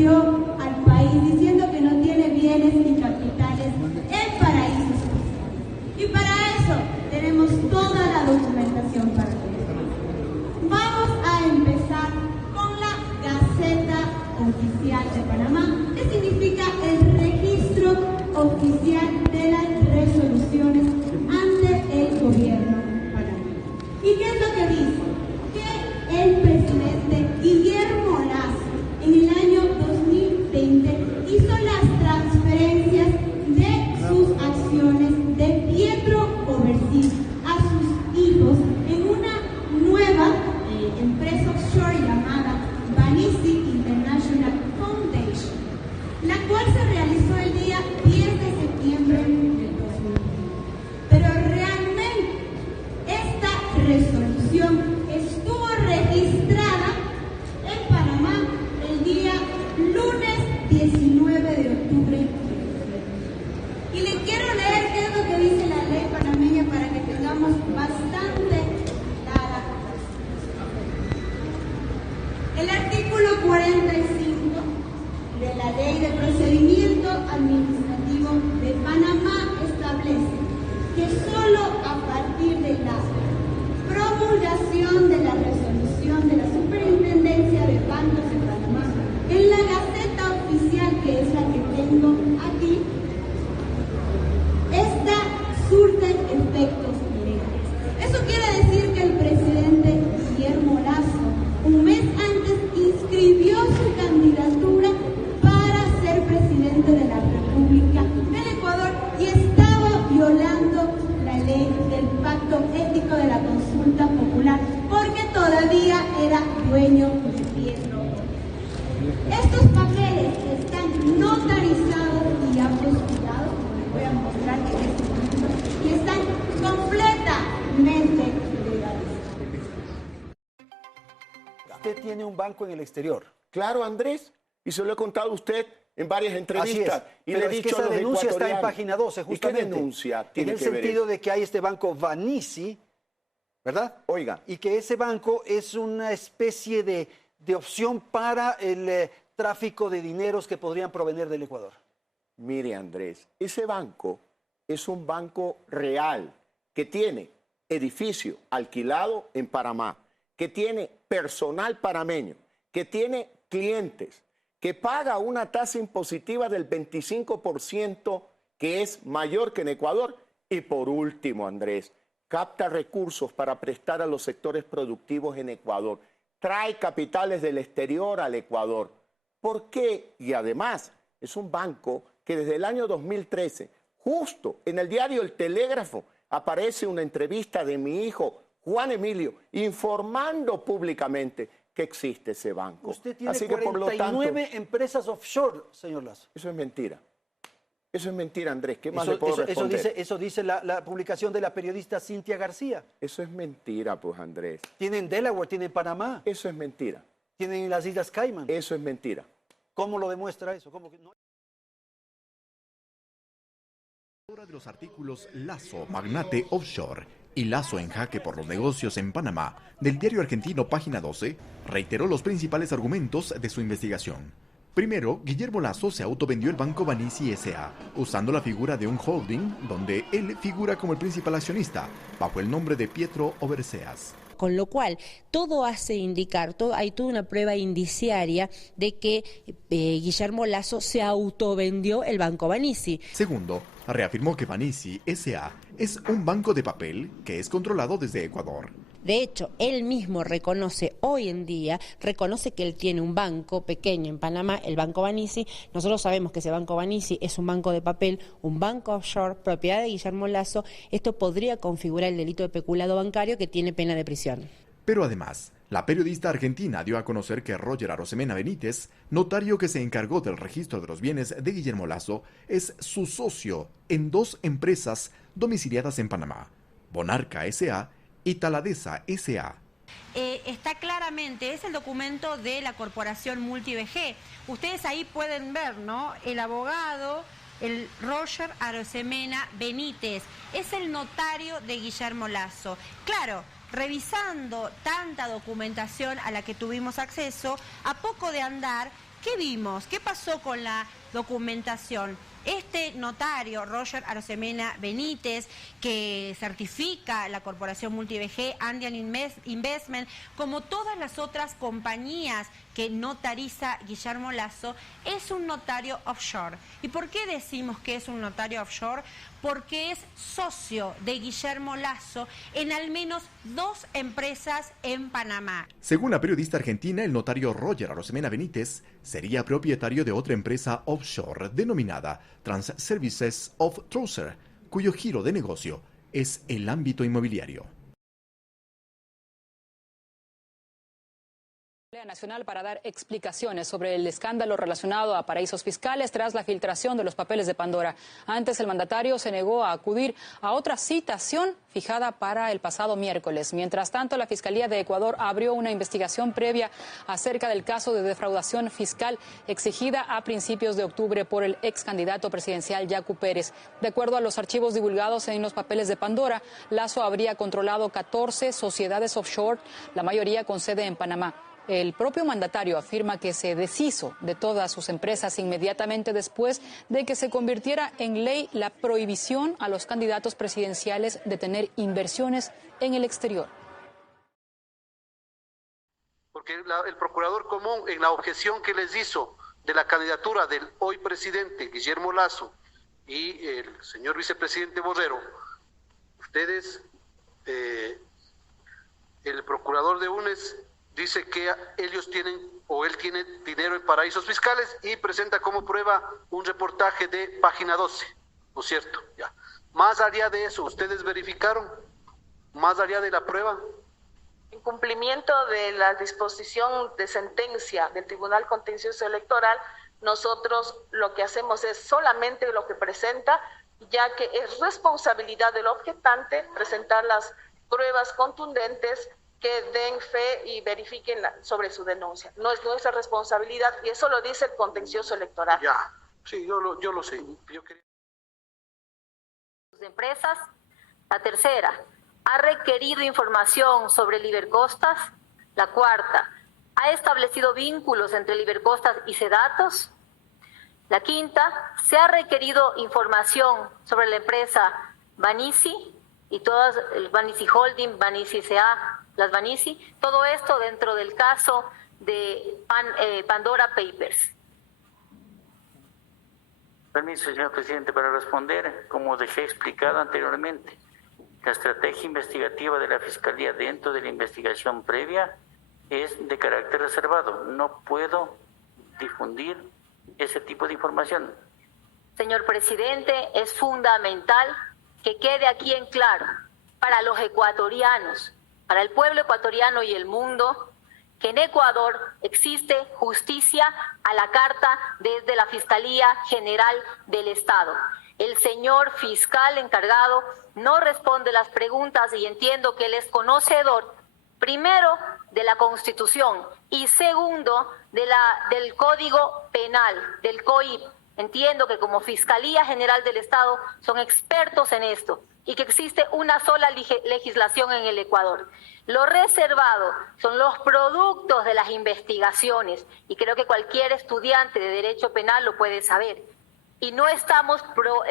mintió al país diciendo que no tiene bienes y capitales en paraísos fiscales. Y para eso tenemos toda la documentación para eso. Vamos a empezar con la Gaceta Oficial de Panamá, que significa el registro oficial de las resoluciones ante el gobierno panameño. ¿Y qué es lo que dice? Que el presidente Guillermo Lasso en el año 2020 hizo las transferencias de sus acciones de Pietro Overseas a sus hijos en una nueva empresa offshore llamada Vanisi International Foundation, la cual se realizó el día 10 de septiembre del 2020. Pero realmente esta resolución estuvo registrada en Panamá el día lunes 19 de octubre del 2020. Y le quiero leer qué es lo que dice la ley panameña para que tengamos bastante clara. El artículo 45 de la Ley de Procedimiento Administrativo de Panamá establece que solo a partir de la promulgación de la resolución de la Superintendencia de Bancos de Panamá en la Gaceta Oficial, que es la que tengo aquí, esta surte efectos legales. Eso quiere decir que el presidente Guillermo Lasso, un mes antes, inscribió su candidatura para ser presidente de la República del Ecuador y estaba violando la ley del pacto ético de la consulta popular porque todavía era dueño de Pietro. Estos papeles están notarizados y apostillados, como les voy a mostrar en este momento, y están completamente legalizados. Usted tiene un banco en el exterior. Claro, Andrés, y se lo he contado a usted en varias entrevistas. Y le he es dicho que esa a los denuncia está en ecuatorianos. página 12, justamente. ¿Y qué denuncia tiene en el que ver sentido eso? de que hay este banco Vanisi, ¿verdad? Oiga. Y que ese banco es una especie de opción para el tráfico de dineros que podrían provenir del Ecuador. Mire, Andrés, ese banco es un banco real que tiene edificio alquilado en Panamá, que tiene personal panameño, que tiene clientes, que paga una tasa impositiva del 25%, que es mayor que en Ecuador. Y por último, Andrés, capta recursos para prestar a los sectores productivos en Ecuador. Trae capitales del exterior al Ecuador. ¿Por qué? Y además, es un banco que desde el año 2013, justo en el diario El Telégrafo, aparece una entrevista de mi hijo, Juan Emilio, informando públicamente que existe ese banco. Usted tiene Así que, por lo 49 tanto, empresas offshore, señor Lasso. eso es mentira. Eso es mentira, Andrés. ¿Qué más le puedo responder? Eso dice la publicación de la periodista Cintia García. Eso es mentira, pues, Andrés. Tienen Delaware, tienen Panamá. Eso es mentira. Tienen las Islas Caimán. Eso es mentira. ¿Cómo lo demuestra eso? ¿Cómo que no? De los artículos Lasso, magnate offshore, y Lasso en jaque por los negocios en Panamá, del diario argentino Página 12, reiteró los principales argumentos de su investigación. Primero, Guillermo Lasso se autovendió el banco Vanisi S.A., usando la figura de un holding donde él figura como el principal accionista, bajo el nombre de Pietro Overseas. Con lo cual, todo hace indicar, hay toda una prueba indiciaria de que Guillermo Lasso se autovendió el banco Vanisi. Segundo, reafirmó que Vanisi S.A. es un banco de papel que es controlado desde Ecuador. De hecho, él mismo reconoce hoy en día, reconoce que él tiene un banco pequeño en Panamá, el Banco Vanisi. Nosotros sabemos que ese Banco Vanisi es un banco de papel, un banco offshore, propiedad de Guillermo Lasso. Esto podría configurar el delito de peculado bancario que tiene pena de prisión. Pero además, la periodista argentina dio a conocer que Roger Arosemena Benítez, notario que se encargó del registro de los bienes de Guillermo Lasso, es su socio en 2 empresas domiciliadas en Panamá, Bonarca S.A. y Taladesa S.A. Está claramente, es el documento de la corporación MultiBG. Ustedes ahí pueden ver, ¿no? El abogado, el Roger Arosemena Benítez, es el notario de Guillermo Lasso. Claro, revisando tanta documentación a la que tuvimos acceso, a poco de andar, ¿Qué vimos? ¿Qué pasó con la documentación? Este notario, Roger Arosemena Benítez, que certifica la corporación MultiVG, Andean Investment, como todas las otras compañías que notariza Guillermo Lasso, es un notario offshore. ¿Y por qué decimos que es un notario offshore? Porque es socio de Guillermo Lasso en al menos 2 empresas en Panamá. Según la periodista argentina, el notario Roger Arosemena Benítez sería propietario de otra empresa offshore denominada Trans Services of Trouser, cuyo giro de negocio es el ámbito inmobiliario. Nacional para dar explicaciones sobre el escándalo relacionado a paraísos fiscales tras la filtración de los papeles de Pandora. Antes, el mandatario se negó a acudir a otra citación fijada para el pasado miércoles. Mientras tanto, la Fiscalía de Ecuador abrió una investigación previa acerca del caso de defraudación fiscal exigida a principios de octubre por el ex candidato presidencial Yacu Pérez. De acuerdo a los archivos divulgados en los papeles de Pandora, Lasso habría controlado 14 sociedades offshore, la mayoría con sede en Panamá. El propio mandatario afirma que se deshizo de todas sus empresas inmediatamente después de que se convirtiera en ley la prohibición a los candidatos presidenciales de tener inversiones en el exterior. Porque el procurador común, en la objeción que les hizo de la candidatura del hoy presidente Guillermo Lasso y el señor vicepresidente Borrero, ustedes, el procurador de UNES dice que ellos tienen, o él tiene dinero en paraísos fiscales y presenta como prueba un reportaje de página 12, ¿no es cierto? Ya. Más allá de eso, ¿ustedes verificaron? Más allá de la prueba. En cumplimiento de la disposición de sentencia del Tribunal Contencioso Electoral, nosotros lo que hacemos es solamente lo que presenta, ya que es responsabilidad del objetante presentar las pruebas contundentes que den fe y verifiquen sobre su denuncia. No es nuestra responsabilidad y eso lo dice el contencioso electoral. Ya, sí, yo lo sé. Yo quería... De empresas. La tercera, ha requerido información sobre Libercostas. La cuarta, ha establecido vínculos entre Libercostas y Sedatos. La quinta, se ha requerido información sobre la empresa Banisi y todas, el Banisi Holding, Banisi SA, las Banisi, todo esto dentro del caso de Pandora Papers. Permiso, señor presidente, para responder, como dejé explicado anteriormente, la estrategia investigativa de la Fiscalía dentro de la investigación previa es de carácter reservado. No puedo difundir ese tipo de información. Señor presidente, es fundamental que quede aquí en claro para los ecuatorianos, para el pueblo ecuatoriano y el mundo, que en Ecuador existe justicia a la carta desde la Fiscalía General del Estado. El señor fiscal encargado no responde las preguntas y entiendo que él es conocedor, primero, de la Constitución y segundo, del Código Penal, del COIP. Entiendo que como Fiscalía General del Estado son expertos en esto y que existe una sola legislación en el Ecuador. Lo reservado son los productos de las investigaciones y creo que cualquier estudiante de Derecho Penal lo puede saber. Y no estamos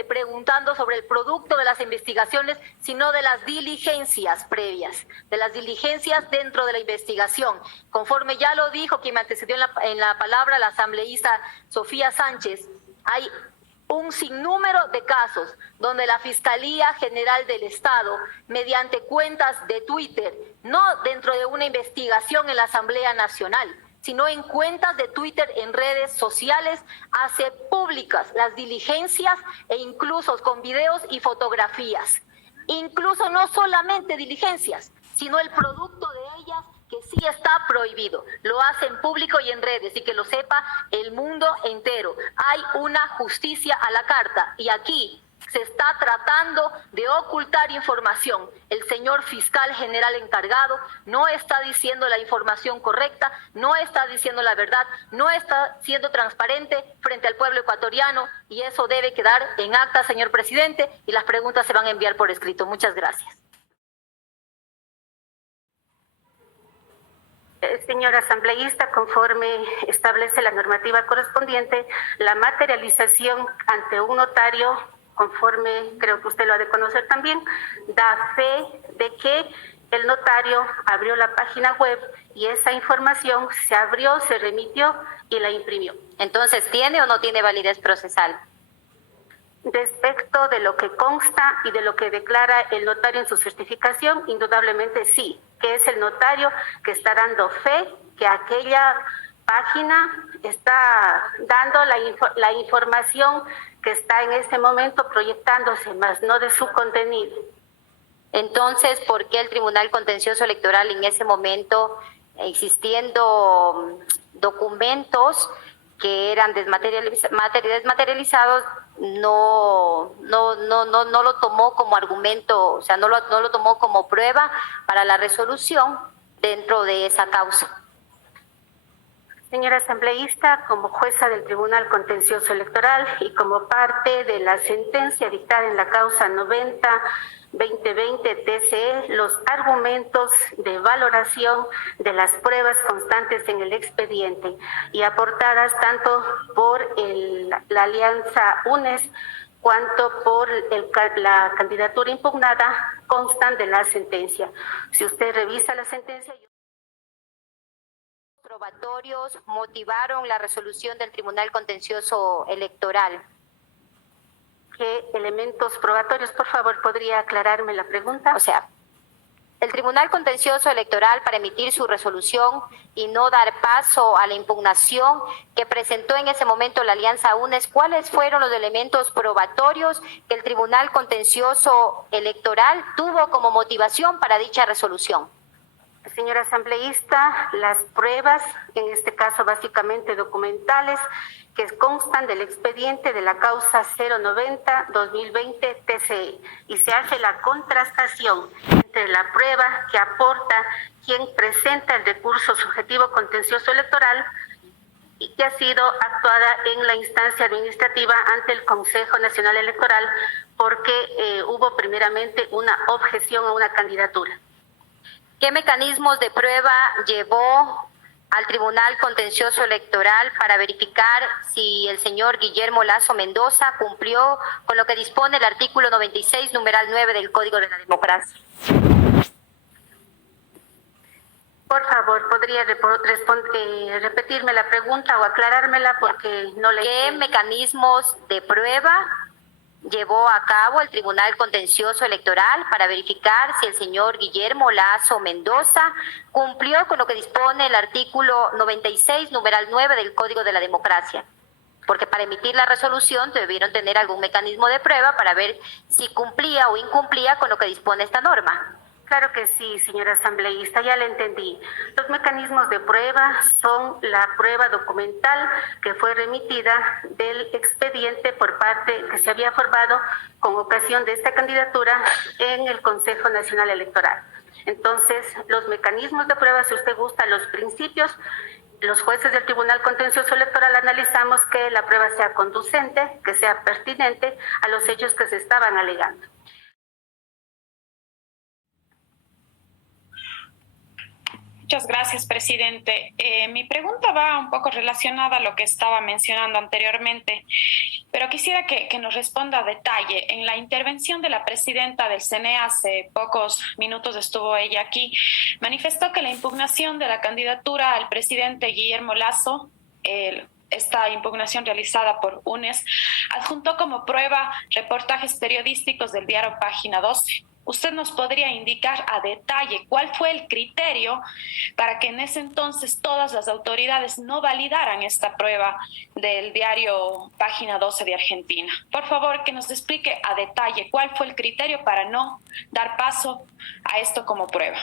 preguntando sobre el producto de las investigaciones, sino de las diligencias previas, de las diligencias dentro de la investigación. Conforme ya lo dijo quien me antecedió en la palabra, la asambleísta Sofía Sánchez, hay un sinnúmero de casos donde la Fiscalía General del Estado, mediante cuentas de Twitter, no dentro de una investigación en la Asamblea Nacional, sino en cuentas de Twitter en redes sociales, hace públicas las diligencias e incluso con videos y fotografías. Incluso no solamente diligencias, sino el producto de ellas que sí está prohibido. Lo hacen público y en redes y que lo sepa el mundo entero. Hay una justicia a la carta y aquí se está tratando de ocultar información. El señor fiscal general encargado no está diciendo la información correcta, no está diciendo la verdad, no está siendo transparente frente al pueblo ecuatoriano y eso debe quedar en acta, señor presidente, y las preguntas se van a enviar por escrito. Muchas gracias. Señora asambleísta, conforme establece la normativa correspondiente, la materialización ante un notario, conforme creo que usted lo ha de conocer también, da fe de que el notario abrió la página web y esa información se abrió, se remitió y la imprimió. Entonces, ¿tiene o no tiene validez procesal? Respecto de lo que consta y de lo que declara el notario en su certificación, indudablemente sí, que es el notario que está dando fe que aquella página está dando la información que está en este momento proyectándose, más no de su contenido. Entonces, ¿por qué el Tribunal Contencioso Electoral en ese momento, existiendo documentos que eran desmaterializados, no lo tomó como argumento, o sea, no lo tomó como prueba para la resolución dentro de esa causa? Señora asambleísta, como jueza del Tribunal Contencioso Electoral y como parte de la sentencia dictada en la causa 90-2020 TCE, los argumentos de valoración de las pruebas constantes en el expediente y aportadas tanto por la alianza UNES cuanto por la candidatura impugnada constan de la sentencia. Si usted revisa la sentencia... probatorios motivaron la resolución del Tribunal Contencioso Electoral. ¿Qué elementos probatorios? Por favor, ¿podría aclararme la pregunta? O sea, el Tribunal Contencioso Electoral, para emitir su resolución y no dar paso a la impugnación que presentó en ese momento la Alianza UNES, ¿cuáles fueron los elementos probatorios que el Tribunal Contencioso Electoral tuvo como motivación para dicha resolución? Señora asambleísta, las pruebas, en este caso básicamente documentales, que constan del expediente de la causa 090-2020 TCE y se hace la contrastación entre la prueba que aporta quien presenta el recurso subjetivo contencioso electoral y que ha sido actuada en la instancia administrativa ante el Consejo Nacional Electoral porque hubo primeramente una objeción a una candidatura. ¿Qué mecanismos de prueba llevó al Tribunal Contencioso Electoral para verificar si el señor Guillermo Lasso Mendoza cumplió con lo que dispone el artículo 96, numeral 9 del Código de la Democracia? Por favor, ¿podría repetirme la pregunta o aclarármela porque no le... ¿Qué mecanismos de prueba llevó a cabo el Tribunal Contencioso Electoral para verificar si el señor Guillermo Lasso Mendoza cumplió con lo que dispone el artículo 96, numeral 9 del Código de la Democracia? Porque para emitir la resolución debieron tener algún mecanismo de prueba para ver si cumplía o incumplía con lo que dispone esta norma. Claro que sí, señora asambleísta, ya le entendí. Los mecanismos de prueba son la prueba documental que fue remitida del expediente por parte que se había formado con ocasión de esta candidatura en el Consejo Nacional Electoral. Entonces, los mecanismos de prueba, si usted gusta, los principios, los jueces del Tribunal Contencioso Electoral analizamos que la prueba sea conducente, que sea pertinente a los hechos que se estaban alegando. Muchas gracias, presidente. Mi pregunta va un poco relacionada a lo que estaba mencionando anteriormente, pero quisiera que nos responda a detalle. En la intervención de la presidenta del CNE, hace pocos minutos estuvo ella aquí, manifestó que la impugnación de la candidatura al presidente Guillermo Lasso, esta impugnación realizada por UNES, adjuntó como prueba reportajes periodísticos del diario Página 12. ¿Usted nos podría indicar a detalle cuál fue el criterio para que en ese entonces todas las autoridades no validaran esta prueba del diario Página 12 de Argentina? Por favor, que nos explique a detalle cuál fue el criterio para no dar paso a esto como prueba.